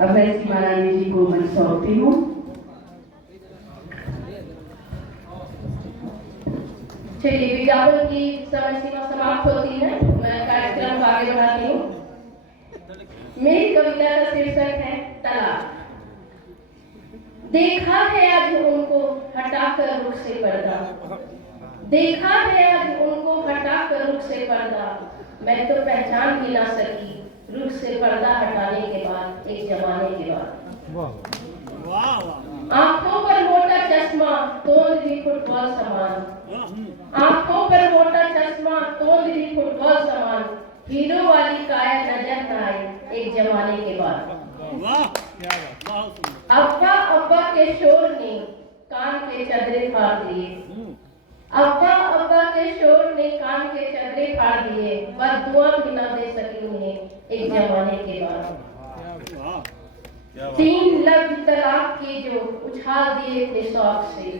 अब मैं इस महारानी जी को मंच सौंपती हूँ। चलिए, विज्ञापन की समय सीमा समाप्त होती है। मैं कार्यक्रम आगे बढ़ाती हूँ। मेरी कविता का शीर्षक है तलाक। देखा है आज उनको हटाकर रुख से पर्दा, देखा है आज उनको हटाकर रुख से पर्दा, मैं तो पहचान भी ना सकी रुख से पर्दा हटाने के बाद, एक जमाने के बाद। आंखों पर मोटा चश्मा, तोंद भी फुटबॉल समान, आंखों पर मोटा चश्मा, तोंद भी फुटबॉल समान, हीरो वाली काया नजर न आई एक जमाने के बाद। अब्बा अब्बा के शोर ने कान के चदरे फाड़ दिए, अब्बा अब्बा के शोर ने कान के चदरे फाड़ दिए, बददुआ भी ना दे सकी उन्हें एक जमाने के बाद। 3 लफ्ज तलाक के जो उछाल दिए थे शौक से,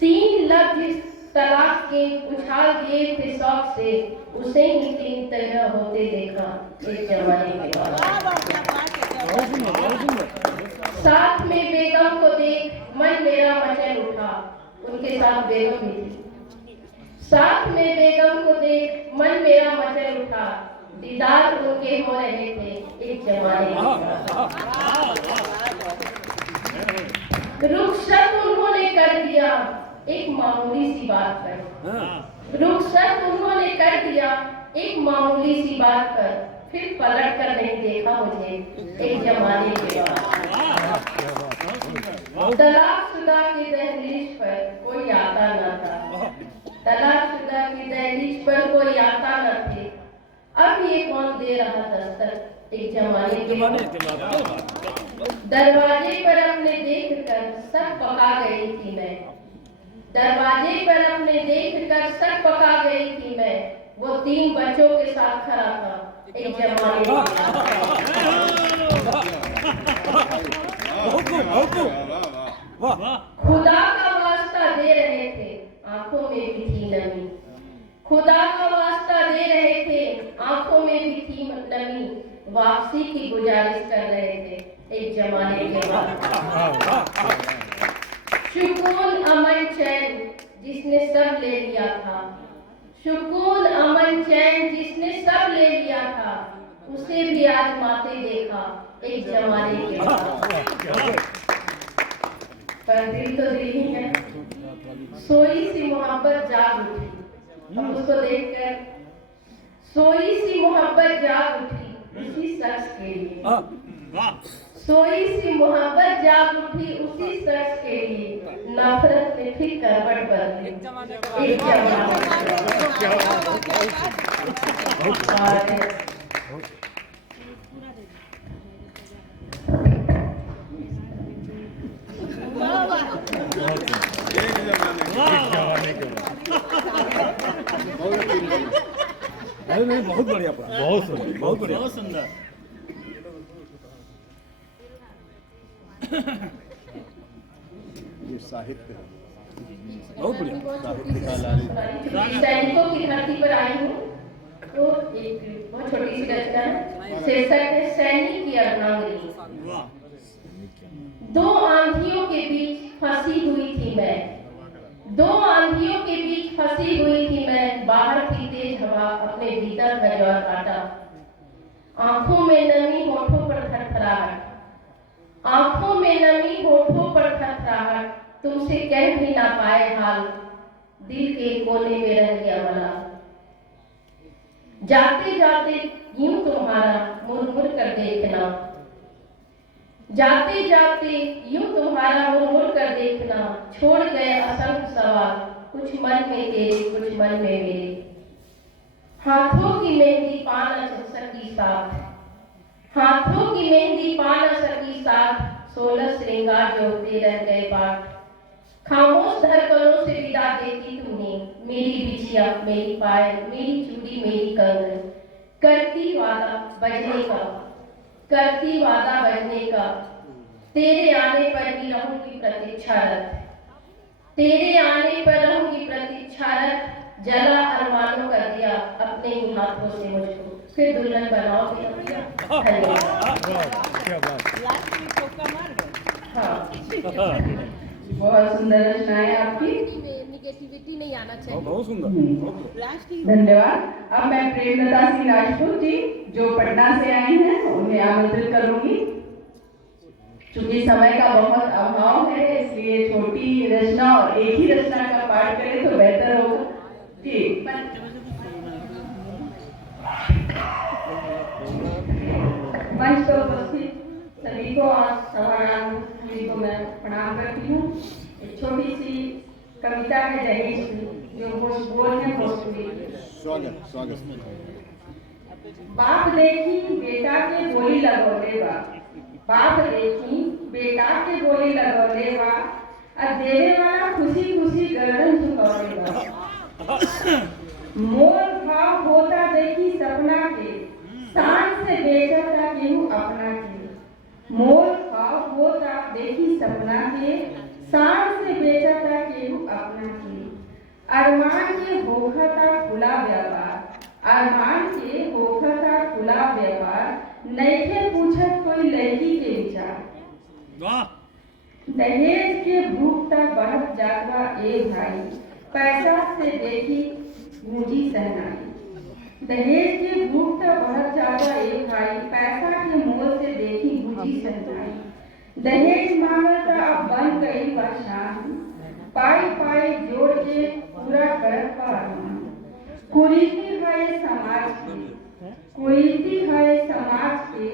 3 लफ्ज तलाक के उछाल दिए थे शौक से, उसे ही 3 तरह होते देखा एक जमाने के बाद। साथ में बेगम को देख मन मेरा मचल उठा, उनके साथ बेगम भी थी। साथ में बेगम को देख मन मेरा मचल उठा, दीदार उनके हो रहे थे एक जमाने के बाद। रुखसत उन्होंने कर दिया एक मामूली सी बात पर, रुखसत उन्होंने कर दिया एक मामूली सी बात पर, फिर पलट कर नहीं देखा मुझे एक जमाने के बाद। तलाकशुदा की दहलीज पर कोई आता न था, तलाकशुदा की दहलीज पर कोई आता न थे, अब ये कौन दे रहा दस्तक एक जमाने के बाद। दरवाजे पर अपने देख कर सब पका गई थी मैं, दरवाजे पर अपने देख कर सब पका गई थी मैं, वो 3 बच्चों के साथ खड़ा था एक जमाने के बाद। खुदा का वास्ता दे रहे थे आंखों में भी थी नमी, खुदा का वास्ता दे रहे थे आंखों में भी थी नमी, वापसी की गुजारिश कर रहे थे एक जमाने के बाद। सुकून अमन चैन जिसने सब ले लिया था, सुकून अमन चैन जिसने सब ले लिया था, उसे भी आजमाते देखा एक जमाने के बाद। पर दिल तो दिल ही है, सोई सी मोहब्बत जाग उठी, अब उसको देखकर सोई सी मोहब्बत जाग उठी उसी शख्स के लिए, सोई सी मोहब्बत जाग उठी उसी शख्स के लिए, नफरत में फिर करवट बदली एक जमाने नहीं, बहुत बढ़िया पढ़ा, बहुत सुंदर, बहुत बढ़िया, बहुत सुंदर। ये साहित्य बहुत बढ़िया। सैनिकों की धरती पर आई हूँ तो एक बहुत छोटी सी रचना है, शीर्षक है सैनिक की अर्धांगिनी। 2 आंधियों के बीच फंसी हुई थी मैं, 2 आंधियों के बीच फंसी हुई थी मैं, बाहर की तेज हवा अपने भीतर का ज्वार काटा, आंखों में नमी होठों पर थरथराहट, आंखों में नमी होठों पर थरथराहट, तुमसे कह भी ना पाए हाल, दिल के कोने में रह गया मला, जाते जाते यूं तुम्हारा मुरमुर कर देखना, जाते जाते यूं तुम्हारा मुरमुर कर देखना, छोड़ गए असंख्य सवाल, कुछ मन में तेरे कुछ मन में मेरे, हाथों की मेहंदी पाना सकी साथ, हाथों की मेहंदी पा न सकी साथ, 16 श्रृंगार जो होते रह गए बाट। खामोश धड़कनों से विदा देती तूने, मेरी बिछिया, मेरी पायल, मेरी चूड़ी, मेरी कंगन। करती वादा बजने का, करती वादा बजने का, तेरे आने पर भी रहूंगी प्रतीक्षारत, तेरे आने पर रहूंगी प्रतीक्षारत। जला अरमानों का दिया अपने ही हाथों से मुझको, फिर दुल्हन बनाओगे भैया। धन्यवाद। क्या बात। हाँ, बहुत सुंदर रचनाएं आपकी। निगेटिविटी नहीं आना चाहिए। बहुत सुंदर। धन्यवाद। अब मैं प्रेमलता सिंह राजपूत जी जो पटना से आई हैं उन्हें आमंत्रित करूंगी। चूंकि समय का बहुत अभाव है इसलिए छोटी रचना और एक ही रचना का पाठ करें तो बेहतर होगा। जी मंच पर उपस्थित सभी को आज सभी को मैं प्रणाम करती हूँ। एक छोटी सी कविता है दहेज की जो बोल है भोजपुरी। स्वागत। बाप देखी बेटा के बोली लगौले बा, बाप देखी बेटा के बोली लगौले बा, अब देवे वाला खुशी खुशी गर्दन झुकौले बा। मोल भाव होता देखी सपना के, शान से बेचता केहू अपना के। मोल भाव होता देखी सपना के, शान से बेचता केहू अपना के। अरमान के होखता खुला व्यापार, अरमान के होखता खुला व्यापार, नइखे पूछत कोई लड़की के विचार। दहेज के भूख तक बढ़त जागवा ए भाई, पैसा से देखी गूंजी सहनाई। दहेज के भूख तक बढ़त जागवा ए भाई, पैसा के मोल से देखी गूंजी सहनाई। दहेज मांगता अब बन गई बा शान, पाई पाई जोड़ के पूरा करत बा अरमान। कुरीति है समाज की, कुरीति है समाज के,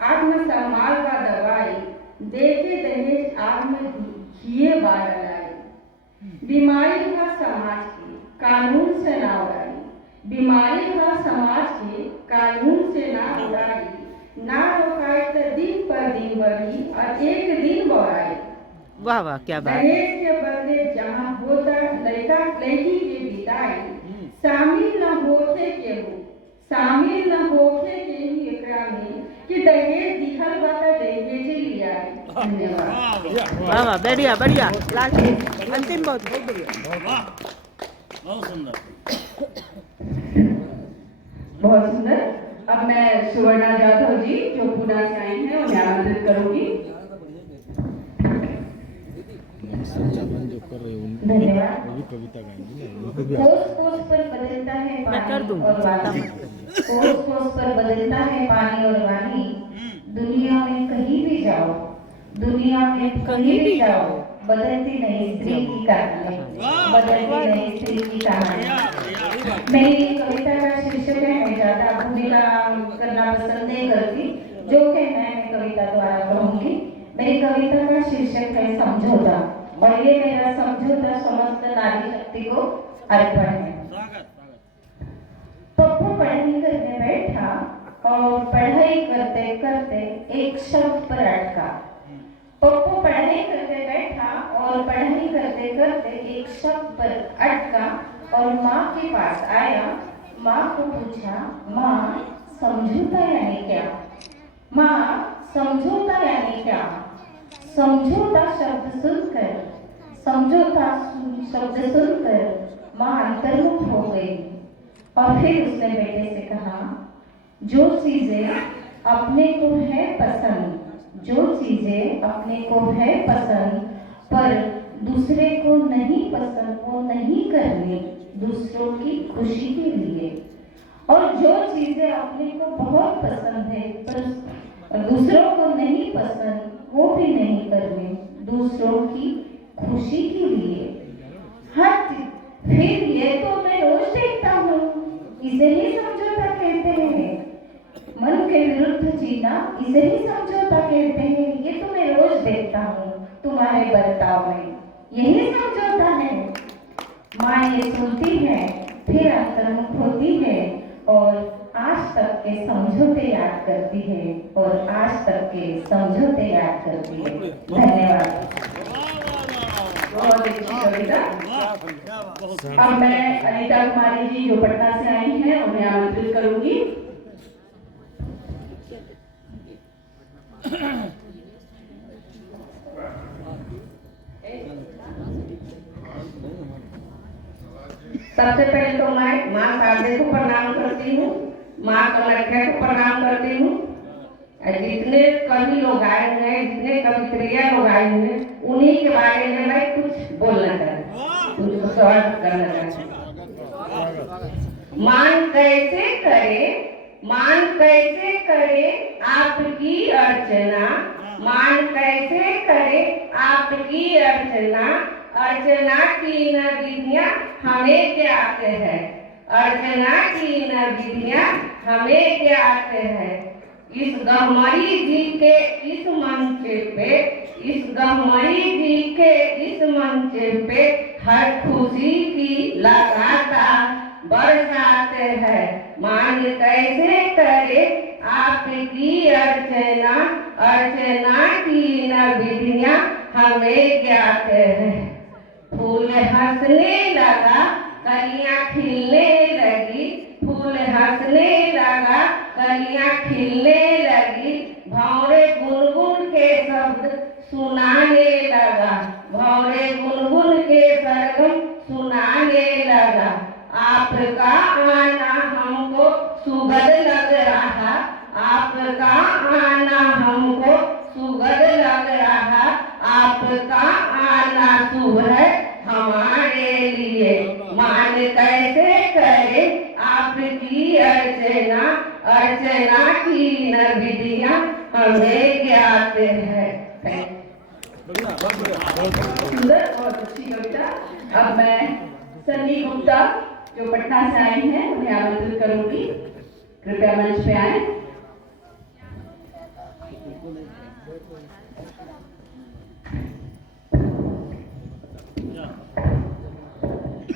आत्म सम्मान का दवाई, देखे दहेज आग में घिए बार लाई। बीमारी है समाज की, कानून से ना उड़ाई, बीमारी है समाज के, कानून से ना उड़ाई। ना रोकाई तो दिन पर दिन बढ़ी और एक दिन बढ़ाई। वाह वाह क्या बात। दहेज के बदले जहाँ होता लड़का लड़की के विदाई, शामिल न होखे केहू, शामिल न होखे केहू एकरा में कि दहेज दिखल बा त दहेज लिया। धन्यवाद। वाह वाह बढ़िया बढ़िया। लास्ट अंतिम बहुत बढ़िया। बहुत सुंदर। बहुत सुंदर। अब मैं सुवर्णा जाधव जी जो पुणे से आई हैं उन्हें आमंत्रित करूंगी। धन्यवाद। कविता गाएंगी। कोस कोस पर बदलता है मैं कर पानी दूंगी, और वानी, कोस कोस पर बदलता है पानी और वानी। दुनिया में कहीं भी जाओ, दुनिया में कहीं भी जाओ, बदलती नहीं स्त्री की कहानी, बदलती नहीं स्त्री की कहानी। मेरी कविता का शीर्षक है, मैं ज्यादा भूमिका करना पसंद नहीं करती, जो कि मैं कविता द्वारा कहूंगी। मेरी कविता का शीर्षक है समझौता, और ये मेरा समझौता समस्त नारी शक्ति को अर्पण है। पप्पू पढ़ाई करने बैठा और पढ़ाई करते करते एक शब्द पर अटका। पप्पू पढ़ाई करते बैठा और पढ़ाई करते करते एक शब्द पर अटका और माँ के पास आया। माँ को पूछा, माँ समझौता यानी क्या? माँ समझौता यानी क्या? समझौता शब्द सुनकर, समझौता शब्द सुनकर माँ अंतर्मुख हो गई और फिर उसने बेटे से कहा, जो चीजें अपने को है पसंद, जो चीजें अपने को है पसंद पर दूसरे को नहीं पसंद, वो नहीं करनी दूसरों की खुशी के लिए। और जो चीजें अपने को बहुत पसंद है पर दूसरों को नहीं पसंद, वो भी नहीं करनी दूसरों की खुशी के लिए। हट, फिर ये तो मैं रोज देखता हूँ, इसे ही समझौता कहते हैं। मन के विरुद्ध जीना इसे ही समझौता कहते हैं। ये तो मैं रोज देखता हूँ तुम्हारे बर्ताव में, यही समझौता है। माँ ये सुनती है फिर अंतर्मुख होती है और आज तक के समझौते याद करती है और आज तक के समझौते याद करती है। धन्यवाद। बहुत अच्छी कविता। अब मैं अनीता कुमारी जी जो पटना से आई हैं उन्हें आमंत्रित करूंगी। सबसे पहले तो मैं माँ शारदे को प्रणाम करती हूँ, माँ कमख्या को प्रणाम करती हूँ। जितने कवि लोग आए हैं, जितने कवित्रियाँ लोग आई हैं, उन्हीं के बारे में मैं कुछ बोलना चाहती हूँ, उनको स्वागत करना चाहती हूँ। मान कैसे करे आपकी अर्चना, मान कैसे करे आपकी अर्चना, अर्चना की न विधियाँ हमें ज्ञात है, अर्चना की न विधियाँ हमें ज्ञात है। इस गहमरी जी के इस मंच पे, इस गहमरी जी के इस मंच पे हर खुशी की लगातार बरसाते हैं। मान कैसे करे आपकी अर्चना, अर्चना की न विधियाँ हमें ज्ञात है। फूल हंसने लगा कलियां खिलने लगी, फूल हंसने लगा कलियां खिलने लगी, भौरे गुनगुन के शब्द सुनाने लगा, भौरे गुनगुन के सरगम सुनाने लगा। आपका आना हमको सुगध लग रहा, आपका आना हमको सुगध लग रहा, आपका आना शुभ है हमारे लिए। मान कैसे करे आपकी अर्चना, अर्चना की न विधियाँ हमें ज्ञात है। सुंदर और अच्छी कविता। अब मैं सन्नी गुप्ता जो पटना से आई हैं उन्हें आमंत्रित करूंगी, कृपया मंच पे आए।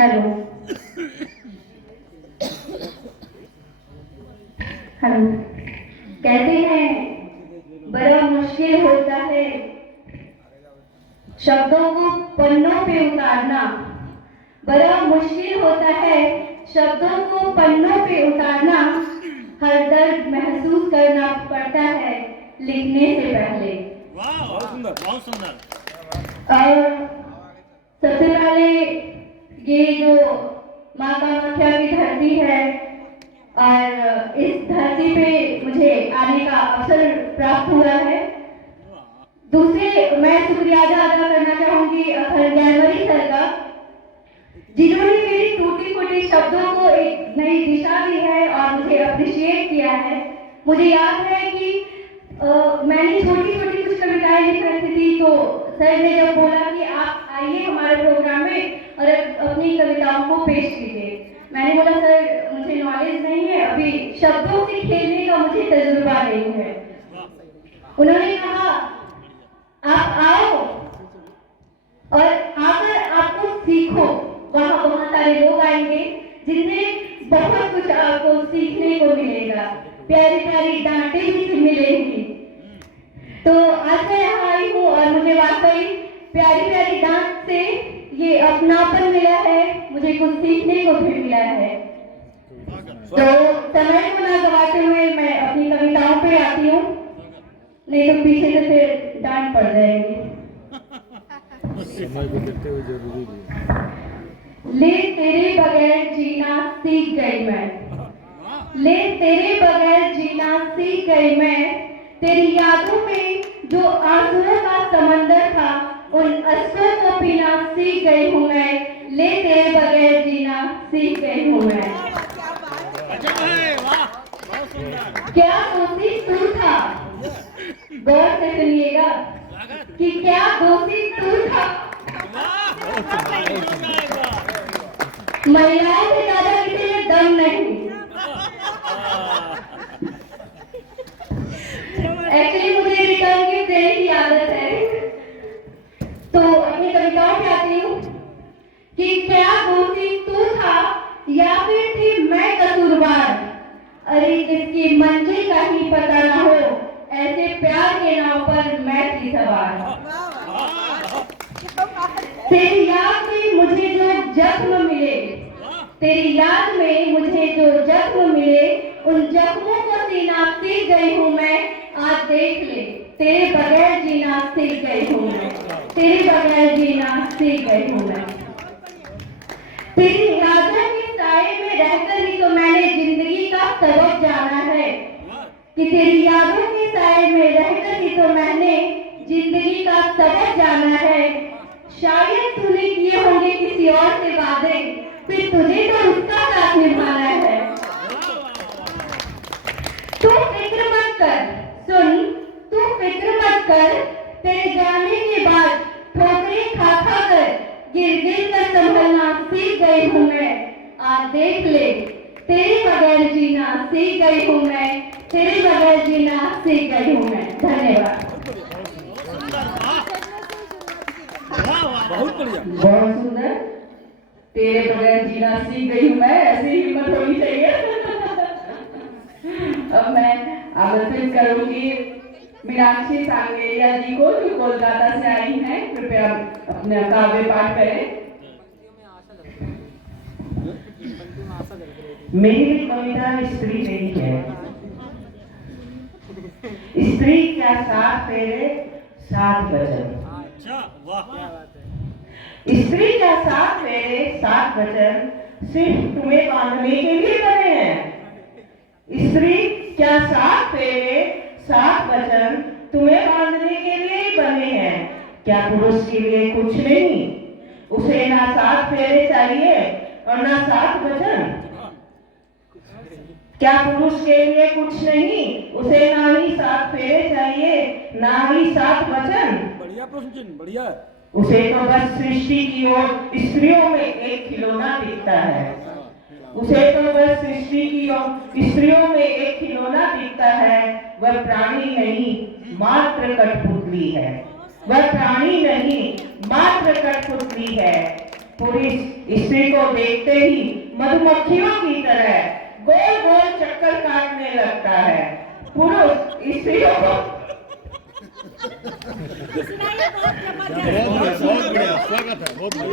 Hello hello. कहते हैं बड़ा मुश्किल होता है शब्दों को पन्नों पे उतारना, बड़ा मुश्किल होता है शब्दों को पन्नों पे उतारना, हर दर्द महसूस करना पड़ता है लिखने से पहले। बहुत सुंदर, बहुत सुंदर। सबसे पहले ये जो माँ कामाख्या की धरती है और इस धरती पे मुझे आने का अवसर प्राप्त हुआ है। दूसरे मैं शुक्रिया अदा करना चाहूंगी ज्ञानवरी सर का, जिन्होंने मेरी टूटी फूटी शब्दों को एक नई दिशा दी है और मुझे अप्रिशिएट किया है। मुझे याद है कि मैंने छोटी छोटी कुछ कविताएं लिख रखी थी, तो सर ने जब बोला कि आप आइए हमारे प्रोग्राम में और अपनी कविताओं को पेश कीजिए, मैंने बोला सर मुझे नॉलेज नहीं है, अभी शब्दों से खेलने का मुझे तजुर्बा नहीं है। उन्होंने कहा आप आओ और आकर आपको सीखो, वहाँ बहुत सारे लोग आएंगे जिनसे बहुत कुछ आपको सीखने को मिलेगा, प्यारी प्यारी डांटें भी मिलेंगी। तो आज मैं यहाँ आई हूँ और मुझे वाकई प्यारी प्यारी डांट से ये अपनापन मिला है, मुझे कुछ सीखने को भी मिला है। तो समय को ना गवाते हुए मैं अपनी कविताओं पे आती हूँ, नहीं तो पीछे से फिर डांट पड़ जाएगी। समय को देखते हुए जरूरी है। ले तेरे बगैर जीना सीख गई मैं, ले तेरे बगैर जीना सीख गई मैं, तेरी यादों में जो आंसुओं का समंदर था उन अश्कों को पीना सीख गई हूँ मैं, ले तेरे बगैर जीना सीख गई हूँ मैं। क्या दोषी तू था, गौर से सुनिएगा कि क्या दोषी तू था, महिलाओं से ज्यादा किसी में दम नहीं। एक्चुअली मुझे रिटर्न गिफ्ट देने की आदत है, तो अपनी कविताओं पे आती हूँ कि क्या दोषी तू था या फिर थी मैं कसूरवार, अरे जिसकी मंजिल का ही पता ना हो, ऐसे प्यार के नाव पर मैं थी सवार। तेरी याद में मुझे जो जख्म मिले, तेरी याद में मुझे जो जख्म मिले, उन जख्मों को सीना सीख गई हूँ मैं। आज देख ले, तेरे बगैर जीना सीख गई हूँ मैं, तेरे बगैर जीना सीख गई हूँ मैं। तेरी यादों के साए में रहकर ही तो मैंने जिंदगी का सबक जाना है, कि तेरी यादों के साए में रहकर ही तो मैंने जिंदगी का सबक जाना है। शायद तूने किए होंगे किसी और से वादे, फिर तुझे तो उसका साथ निभाना है। तू फिक्र मत कर, सुन, तू फिक्र मत कर, तेरे जाने के बाद ठोकरें खा खा कर गिर गिर कर संभलना सीख गई हूँ मैं। आज देख ले, तेरे बगैर जीना सीख गई हूँ मैं, तेरे बगैर जीना सीख गई हूँ मैं। धन्यवाद। बहुत बढ़िया, बहुत सुंदर। तेरे बगैर जीना सीख गई हूँ मैं, ऐसी हिम्मत होनी चाहिए। अब मैं आमंत्रित करूंगी मीनाक्षी सांगेरिया जी को, जो कोलकाता से आई हैं। कृपया अपने काव्य पाठ करें। मेरी कविता स्त्री नहीं है। स्त्री क्या साथ फेरे सात वचन। अच्छा, वाह, स्त्री का साथ फेरे सात वचन सिर्फ तुम्हें बांधने के लिए बने हैं। स्त्री क्या सात फेरे सात वचन तुम्हें बांधने के लिए ही बने हैं। क्या पुरुष के लिए कुछ नहीं? उसे ना सात फेरे चाहिए और ना सात वचन। क्या पुरुष के लिए कुछ नहीं? उसे ना ही सात फेरे चाहिए, ना ही सात वचन। बढ़िया प्रश्न चिन्ह, बढ़िया। उसे तो बस सृष्टि की ओर स्त्रियों में एक खिलौना दिखता है। उसे तो बस सृष्टि की ओर स्त्रियों में एक खिलौना दिखता है। वह प्राणी नहीं, मात्र कठपुतली है। वह प्राणी नहीं, मात्र कठपुतली है। पुरुष स्त्री को देखते ही मधुमक्खियों की तरह गोल गोल चक्कर काटने लगता है। पुरुष स्त्रियों को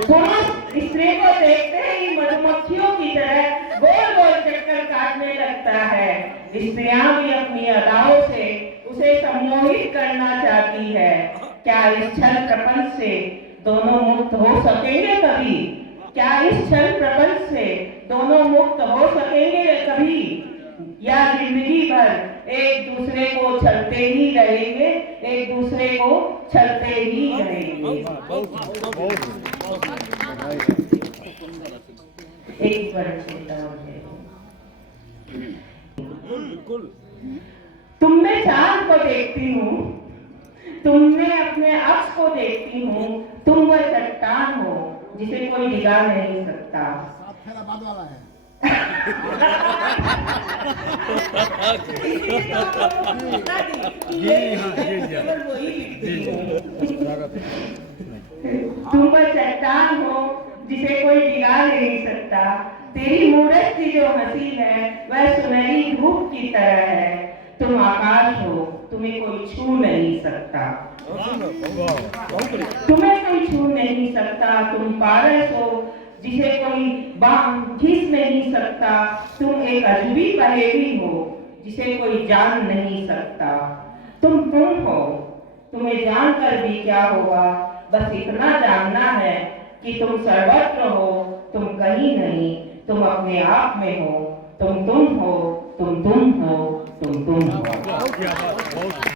पुरुष स्त्री को देखते ही मधुमक्खियों की तरह गोल गोल चक्कर काटने लगता है। स्त्रियां भी अपनी अदाओं से उसे सम्मोहित करना चाहती है। क्या इस छल प्रपंच से दोनों मुक्त हो सकेंगे कभी? क्या इस छल प्रपंच से दोनों मुक्त हो सकेंगे कभी? या जिंदगी भर एक दूसरे को छलते ही रहेंगे, एक दूसरे को छलते ही रहेंगे। एक बार बिल्कुल। तुम में चांद को देखती हूँ, तुमने अपने अक्स को देखती हूँ। तुम वह चट्टान हो जिसे कोई डिगा नहीं सकता। तुम वह चट्टान हो जिसे कोई डिगा नहीं सकता। तेरी मूरत की जो हंसी है वह सुनहरी धूप की तरह है। तुम आकाश हो, तुम्हें कोई छू नहीं सकता। तुम्हें कोई छू नहीं सकता। तुम पारस हो जिसे कोई बांध खींच नहीं सकता। तुम एक अजूबी पहेली हो जिसे कोई जान नहीं सकता। तुम हो, तुम्हें जानकर भी क्या होगा। बस इतना जानना है कि तुम सर्वत्र हो, तुम कहीं नहीं, तुम अपने आप में हो। तुम हो, तुम हो, तुम हो।